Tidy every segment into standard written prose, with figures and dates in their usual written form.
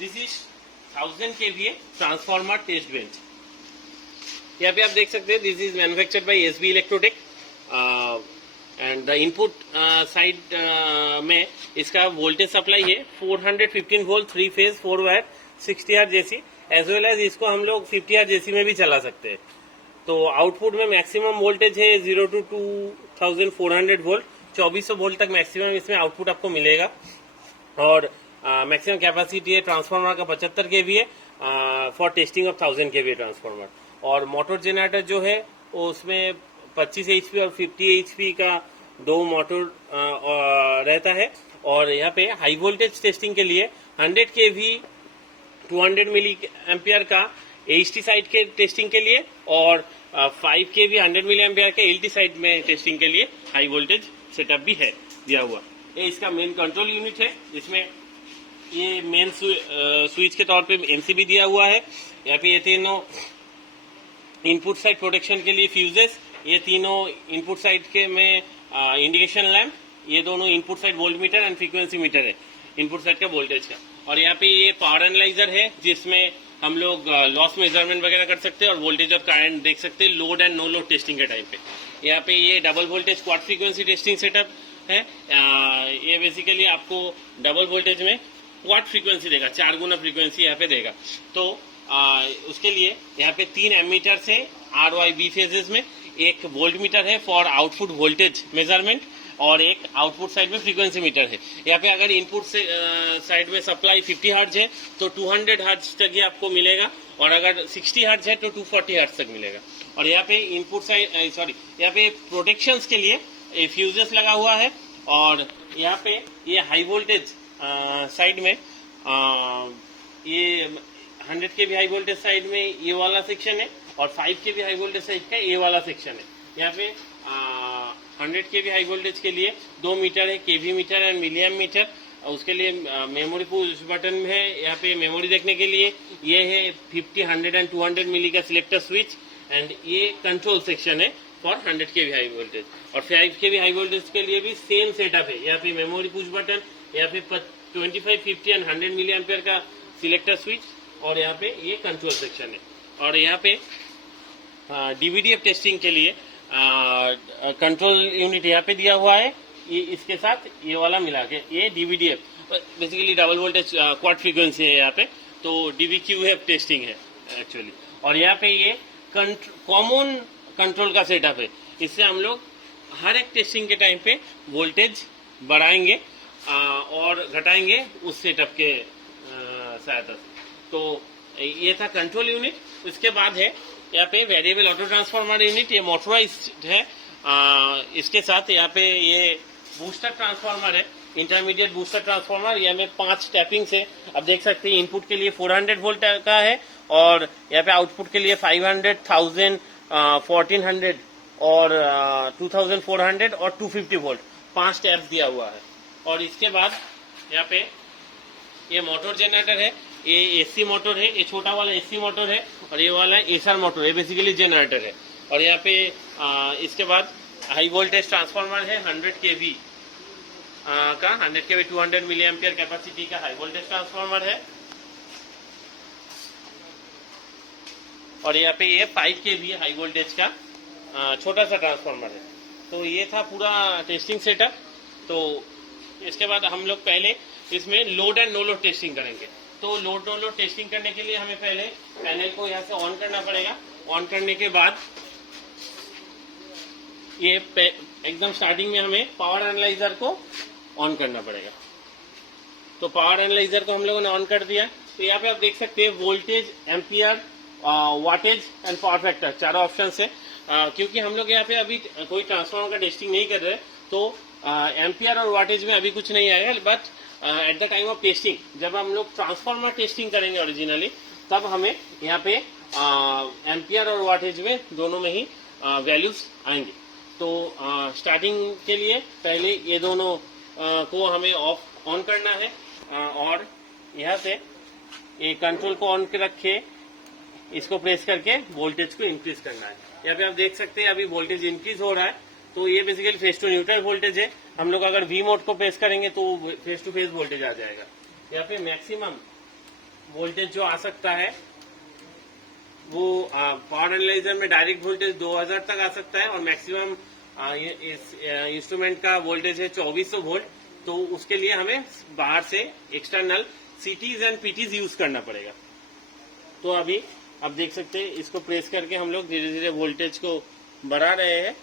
This is 1000 kVA transformer test bench. यहाँ पे आप देख सकते हैं this is manufactured by SB Electrotech and the input side में इसका वोल्टेज सप्लाई है 415 volt 3 phase 4 wire 60 hertz AC, as well as इसको हम लोग 50 हर्ट्ज एसी में भी चला सकते हैं। तो आउटपुट में मैक्सिमम वोल्टेज है 0 to 2400 वोल्ट, 2400 वोल्ट तक मैक्सिमम इसमें आउटपुट आपको मिलेगा। और मैक्सिमम कैपेसिटी है ट्रांसफार्मर का 75 kVA for testing of 1000 kVA transformer. और मोटर जनरेटर जो है वो उसमें 25 HP और 50 HP का दो मोटर रहता है। और यहाँ पे हाई वोल्टेज टेस्टिंग के लिए 100 kV 200 मिली एम्पियर का एचटी साइड के टेस्टिंग के लिए और 5 kV 100 मिली एम्पियर के एलटी साइड में टेस्टिंग के लिए हाई वोल्टेज सेटअप भी है दिया हुआ। ये इसका मेन कंट्रोल यूनिट है, जिसमें ये मेन स्विच के तौर पे एमसीबी दिया हुआ है। यहाँ पे ये तीनों इनपुट साइड प्रोटेक्शन के लिए फ्यूजेस, ये तीनों इनपुट साइड के में इंडिकेशन लैम्प, ये दोनों input side volt meter and frequency meter है इनपुट साइड का वोल्टेज का। और यहाँ पे ये पावर एनालाइजर है जिसमें हम लोग लॉस मेजरमेंट वगैरह कर सकते हैं और वोल्टेज और करंट देख सकते हैं load and no load testing के टाइम पे। यहाँ पे ये double voltage quad frequency testing setup है। ये बेसिकली आपको डबल वोल्टेज में क्वाड फ्रीक्वेंसी देगा, 4 गुना फ्रीक्वेंसी यहाँ पे देगा। तो उसके लिए यहाँ पे 3 एमीटर्स है RYB फेजेस में, एक वोल्ट मीटर है फॉर आउटपुट वोल्टेज मेजरमेंट और एक आउटपुट साइड में फ्रीक्वेंसी मीटर है। यहाँ पे अगर इनपुट से साइड में सप्लाई 50 हर्ट्ज है तो 200 हर्ट्ज तक ही आपको मिलेगा, और अगर 60 हर्ट्ज है तो 240 हर्ट्ज तक मिलेगा। और यहाँ पे इनपुट साइड यहाँ पे प्रोटेक्शंस के लिए फ्यूजेस लगा हुआ है। और यहाँ पे ये हाई वोल्टेज साइड में ये 100 kV हाई वोल्टेज साइड में ये वाला सेक्शन है और 5 kV हाई वोल्टेज साइड का ये वाला सेक्शन है। यहाँ पे 100 kV हाई वोल्टेज के लिए 2 मीटर है, केवी मीटर एंड मिलियम मीटर। उसके लिए मेमोरी पुश बटन है। यहाँ पे मेमोरी देखने के लिए ये है 50, 100 एंड 200 मिली का सिलेक्टर स्विच, एंड ये कंट्रोल सेक्शन है फॉर 100 kV हाई वोल्टेज। और 5 kV हाई वोल्टेज के लिए भी सेम सेटअप है। यहाँ पे मेमोरी पुश बटन, यहाँ पे 25, 50 एंड 100 मिली एम्पियर का सिलेक्टर स्विच, और यहाँ पे ये कंट्रोल सेक्शन है। और यहाँ पे DVDF टेस्टिंग के लिए कंट्रोल यूनिट यहाँ पे दिया हुआ है। ये इसके साथ ये वाला मिला के ये DVDF basically double voltage quad frequency है यहाँ पे, तो DVQF टेस्टिंग है एक्चुअली। और यहाँ पे ये कॉमन कंट्रोल का सेटअप है। इससे हम लोग हर एक टेस्टिंग के टाइम पे वोल्टेज बढ़ाएंगे और घटाएंगे उस सेटअप के सहायता से। तो ये था कंट्रोल यूनिट। उसके बाद है यहाँ पे वेरिएबल ऑटो ट्रांसफार्मर यूनिट, ये मोटराइज्ड है। इसके साथ यहाँ पे ये बूस्टर ट्रांसफार्मर है, इंटरमीडिएट बूस्टर ट्रांसफार्मर। यहाँ में 5 टैपिंग्स है। अब देख सकते हैं इनपुट के लिए 400 वोल्ट का है और यहाँ पे आउटपुट के लिए 500, 1000, 1400 और 2400 और 250 वोल्ट 5 टैप्स दिया हुआ है। और इसके बाद यहाँ पे ये मोटर जनरेटर है, ये एसी मोटर है, ये छोटा वाला एसी मोटर है और ये वाला एसआर मोटर है, बेसिकली जनरेटर है। और यहाँ पे इसके बाद हाई वोल्टेज ट्रांसफार्मर है 100 kV का, 100 kV 200 मिली एम्पियर कैपेसिटी का हाई वोल्टेज ट्रांसफार्मर है। और यहाँ पे ये 5 kV हाई वोल्टेज का छोटा सा ट्रांसफार्मर है। तो ये था पूरा टेस्टिंग सेटअप। तो इसके बाद हम लोग पहले इसमें load and no load testing करेंगे। तो लोड नो लोड टेस्टिंग करने के लिए हमें पहले पैनल को यहाँ से ऑन करना पड़ेगा। ऑन करने के बाद ये एकदम स्टार्टिंग में हमें पावर एनालाइजर को ऑन करना पड़ेगा। तो पावर एनालाइजर को हम लोगों ने ऑन कर दिया। तो यहाँ पे आप देख सकते हैं voltage, ampere, wattage and power factor, चारों ऑप्शन है। क्योंकि हम लोग यहाँ पे अभी कोई ट्रांसफार्मर का टेस्टिंग नहीं कर रहे, तो एम्पियर और वाटेज में अभी कुछ नहीं आएगा। But at the time of testing, जब हम लोग ट्रांसफार्मर टेस्टिंग करेंगे ओरिजिनली, तब हमें यहाँ पे एम्पियर और वाटेज में दोनों में ही वैल्यूज आएंगे। तो स्टार्टिंग के लिए पहले ये दोनों को हमें ऑन करना है और यहाँ से ये कंट्रोल को ऑन रख के इसको प्रेस करके वोल्टेज को इंक्रीज करना है। यहाँ पे आप देख सकते हैं अभी वोल्टेज इंक्रीज हो रहा है। तो ये basically phase to neutral voltage है। हम लोग अगर वी मोड को प्रेस करेंगे तो फेस टू फेस वोल्टेज आ जाएगा। यहाँ पे मैक्सिमम वोल्टेज जो आ सकता है वो पावर एनालाइजर में डायरेक्ट वोल्टेज 2000 तक आ सकता है और मैक्सिमम इस इंस्ट्रूमेंट का वोल्टेज है 2400 वोल्ट। तो उसके लिए हमें बाहर से external cities and PTs use करना पड़ेगा। तो अभी आप देख सकते हैं इसको प्रेस करके हम लोग धीरे धीरे वोल्टेज को बढ़ा रहे हैं।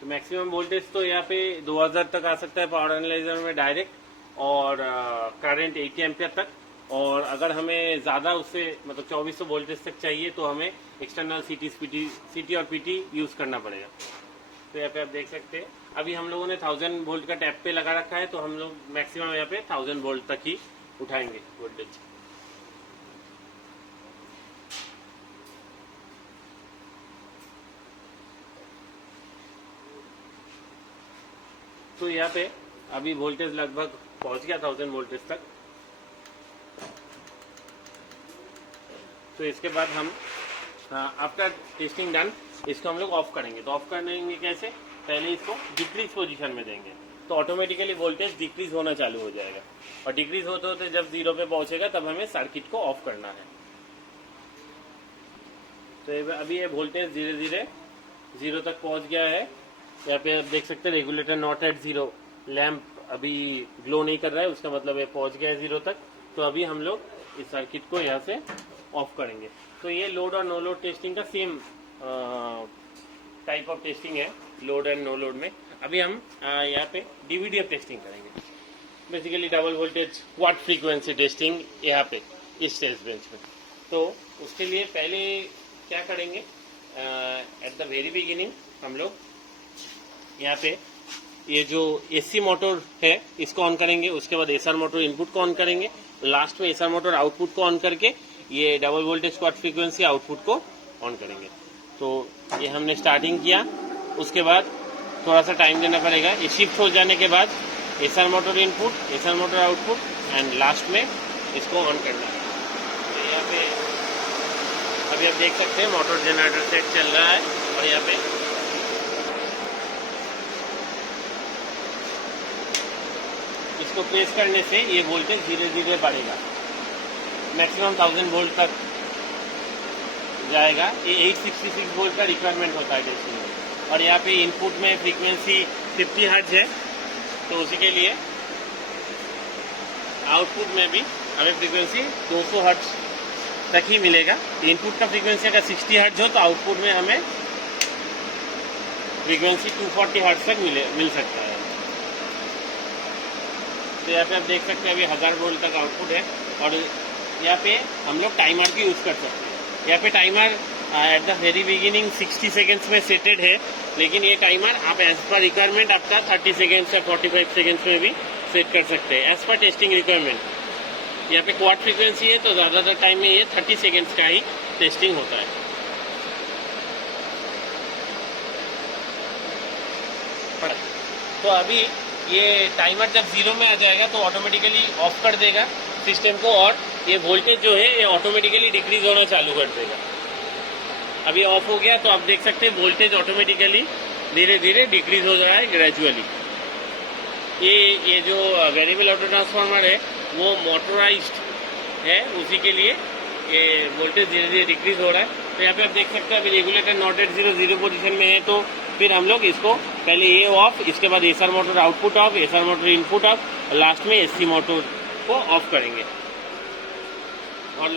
तो मैक्सिमम वोल्टेज तो यहाँ पे 2000 तक आ सकता है पावर एनालाइजर में डायरेक्ट, और करंट 80 एम्पियर तक। और अगर हमें ज्यादा उससे मतलब 2400 वोल्टेज तक चाहिए तो हमें एक्सटर्नल सीटी और पीटी यूज करना पड़ेगा। तो यहाँ पे आप देख सकते हैं अभी हम लोगों ने 1000 वोल्ट का टैप पे लगा रखा है, तो हम लोग मैक्सिमम यहाँ पे 1000 वोल्ट तक ही उठाएंगे वोल्टेज। तो यहाँ पे अभी वोल्टेज लगभग पहुंच गया 1000 वोल्टेज तक। तो इसके बाद हम आफ्टर टेस्टिंग डन इसको हम लोग ऑफ करेंगे। तो ऑफ करेंगे कैसे, पहले इसको डिक्रीज पोजीशन में देंगे तो ऑटोमेटिकली वोल्टेज डिक्रीज होना चालू हो जाएगा, और डिक्रीज होते होते जब 0 पे पहुंचेगा तब हमें सर्किट को ऑफ करना है। तो अभी ये वोल्टेज धीरे धीरे 0 तक पहुंच गया है। यहाँ पे आप देख सकते हैं रेगुलेटर नॉट एट 0, लैंप अभी ग्लो नहीं कर रहा है, उसका मतलब ये पहुंच गया है 0 तक। तो अभी हम लोग इस सर्किट को यहाँ से ऑफ करेंगे। तो ये लोड और नो लोड टेस्टिंग का सेम टाइप ऑफ टेस्टिंग है, लोड एंड नो लोड में। अभी हम यहाँ पे डीवीडीएफ टेस्टिंग करेंगे, basically double voltage quad frequency testing यहाँ पे इस टेस्ट बेंच में। तो उसके लिए पहले क्या करेंगे, एट द वेरी बिगिनिंग हम लोग यहाँ पे ये जो एसी मोटर है इसको ऑन करेंगे, उसके बाद एसआर मोटर इनपुट को ऑन करेंगे, लास्ट में एसआर मोटर आउटपुट को ऑन करके ये double voltage quad frequency output को ऑन करेंगे। तो ये हमने स्टार्टिंग किया, उसके बाद थोड़ा सा टाइम देना पड़ेगा। ये शिफ्ट हो जाने के बाद SR motor input, SR motor output and last में इसको ऑन करना है। तो यहाँ पे अभी आप देख सकते हैं मोटर जनरेटर सेट चल रहा है, और यहाँ पे इसको प्रेस करने से ये वोल्टेज धीरे धीरे बढ़ेगा, मैक्सिमम 1000 वोल्ट तक जाएगा। ये 866 वोल्ट का रिक्वायरमेंट होता है टेस्टिंग में। और यहाँ पे इनपुट में फ्रीक्वेंसी 50 हर्ट्ज है, तो उसी के लिए आउटपुट में भी हमें फ्रीक्वेंसी 200 हर्ट्ज तक ही मिलेगा। इनपुट का फ्रीक्वेंसी अगर 60 हर्ट्ज हो तो आउटपुट में हमें फ्रीक्वेंसी 240 हर्ट्ज तक मिल सकता है। तो यहाँ पे आप देख सकते हैं अभी 1000 वोल्ट तक आउटपुट है, और यहाँ पे हम लोग टाइमर की यूज कर सकते हैं। यहाँ पे timer at the very beginning 60 seconds में सेटेड है, लेकिन ये टाइमर आप एज पर रिक्वायरमेंट आपका 30 सेकेंड्स या 45 सेकेंड्स में भी सेट कर सकते हैं, एज पर टेस्टिंग रिक्वायरमेंट। यहाँ पे क्वाड फ्रीक्वेंसी है तो ज्यादातर टाइम में ये 30 सेकेंड्स का ही टेस्टिंग होता है। तो अभी ये टाइमर जब 0 में आ जाएगा तो ऑटोमेटिकली ऑफ कर देगा सिस्टम को, और ये वोल्टेज जो है ये ऑटोमेटिकली डिक्रीज होना चालू कर देगा। अभी ऑफ हो गया तो आप देख सकते हैं वोल्टेज ऑटोमेटिकली धीरे धीरे डिक्रीज हो रहा है ग्रेजुअली। ये जो वेरिएबल ऑटो ट्रांसफार्मर है वो मोटराइज्ड है, उसी के लिए ये वोल्टेज धीरे धीरे डिक्रीज हो रहा है। तो यहाँ पे आप देख सकते हैं अभी रेगुलेटर नॉट एट 0 पोजीशन में है, तो फिर हम लोग इसको पहले ये ऑफ, इसके बाद SR motor output of, SR motor input of, last में एसी मोटर को ऑफ करेंगे, और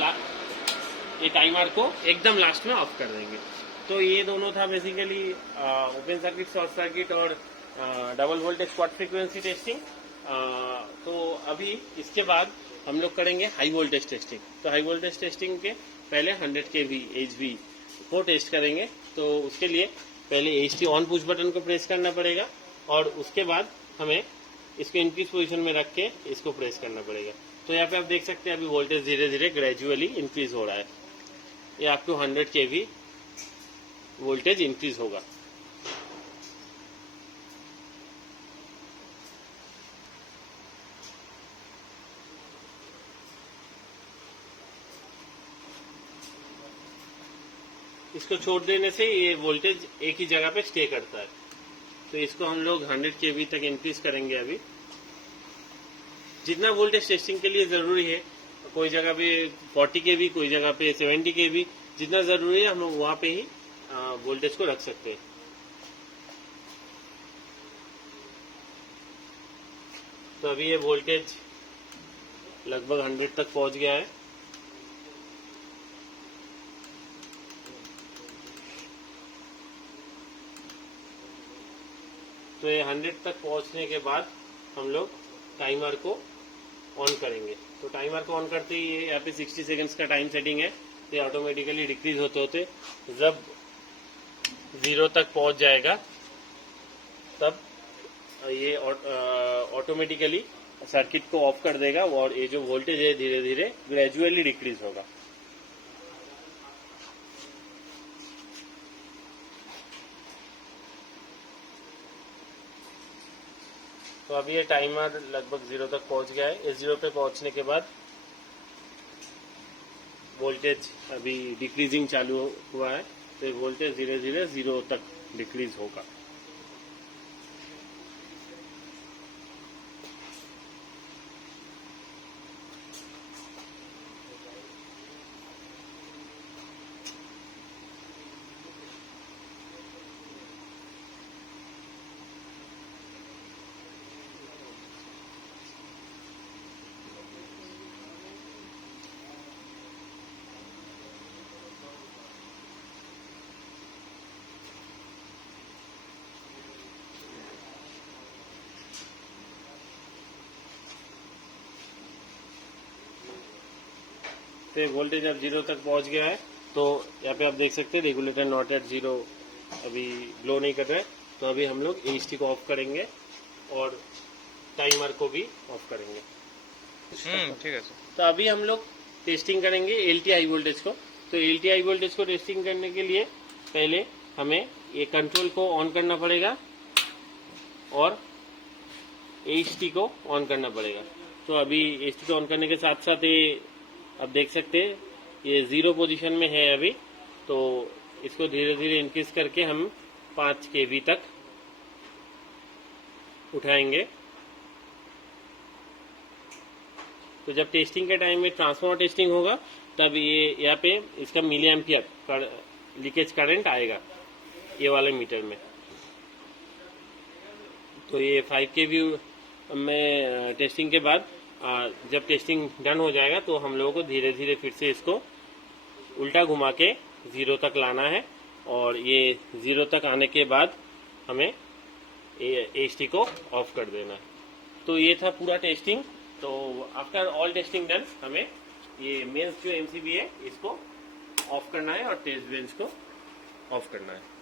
ये टाइमर को एकदम लास्ट में ऑफ कर देंगे। तो ये दोनों था basically open circuit, short circuit और double voltage quad frequency testing. तो अभी इसके बाद हम लोग करेंगे हाई वोल्टेज टेस्टिंग। तो हाई वोल्टेज टेस्टिंग के पहले 100 kV HV को टेस्ट करेंगे। तो उसके लिए पहले HT ऑन पुश बटन को प्रेस करना पड़ेगा, और उसके बाद हमें इसको इंक्रीज पोजीशन में रख के इसको प्रेस करना पड़ेगा। तो यहाँ पे आप देख सकते हैं अभी वोल्टेज धीरे धीरे ग्रेजुअली इंक्रीज हो रहा है, ये up to 100 kV voltage increase होगा। इसको छोड़ देने से ये वोल्टेज एक ही जगह पे स्टे करता है। तो इसको हम लोग 100 kV तक इंक्रीज करेंगे अभी। जितना वोल्टेज टेस्टिंग के लिए जरूरी है, कोई जगह पे 40 के भी, कोई जगह पे 70 के भी, जितना जरूरी है हम लोग वहां पे ही वोल्टेज को रख सकते हैं। तो अभी ये वोल्टेज लगभग 100 तक पहुंच गया है। तो ये 100 तक पहुंचने के बाद हम लोग टाइमर को ऑन करेंगे। तो टाइमर को ऑन करते ही यहाँ पे 60 सेकंड्स का टाइम सेटिंग है, तो ऑटोमेटिकली डिक्रीज होते होते जब 0 तक पहुंच जाएगा तब ये ऑटोमेटिकली सर्किट को ऑफ कर देगा और ये जो वोल्टेज है धीरे धीरे ग्रेजुअली डिक्रीज होगा। तो अभी ये टाइमर लगभग 0 तक पहुंच गया है। इस 0 पे पहुंचने के बाद वोल्टेज अभी डिक्रीजिंग चालू हुआ है, तो ये वोल्टेज धीरे धीरे 0 तक डिक्रीज होगा। तो वोल्टेज अब 0 तक पहुंच गया है। तो यहाँ पे आप देख सकते हैं रेगुलेटर नॉट एट 0 अभी ब्लो नहीं कर रहा है। तो अभी हम लोग एएचटी को ऑफ करेंगे और टाइमर को भी ऑफ करेंगे। ठीक है सर। तो अभी हम लोग टेस्टिंग करेंगे एलटी हाई वोल्टेज को। तो एलटी हाई वोल्टेज को टेस्टिंग करने के लिए पहले हमें ये कंट्रोल को ऑन करना पड़ेगा और एएचटी को ऑन करना पड़ेगा। तो अभी एएचटी को ऑन करने के साथ साथ ये अब देख सकते हैं ये 0 पोजीशन में है अभी। तो इसको धीरे धीरे इंक्रीज करके हम 5 kV तक उठाएंगे। तो जब टेस्टिंग के टाइम में ट्रांसफॉर्मर टेस्टिंग होगा तब ये यहाँ पे इसका मिली एम्पियर लीकेज करंट आएगा ये वाले मीटर में। तो ये 5 kV में टेस्टिंग के बाद जब टेस्टिंग डन हो जाएगा तो हम लोगों को धीरे धीरे फिर से इसको उल्टा घुमा के 0 तक लाना है और ये 0 तक आने के बाद हमें एएचटी को ऑफ कर देना है। तो ये था पूरा टेस्टिंग। तो आफ्टर ऑल टेस्टिंग डन हमें ये मेंस जो एमसीबी है इसको ऑफ करना है और टेस्ट बेंच को ऑफ करना है।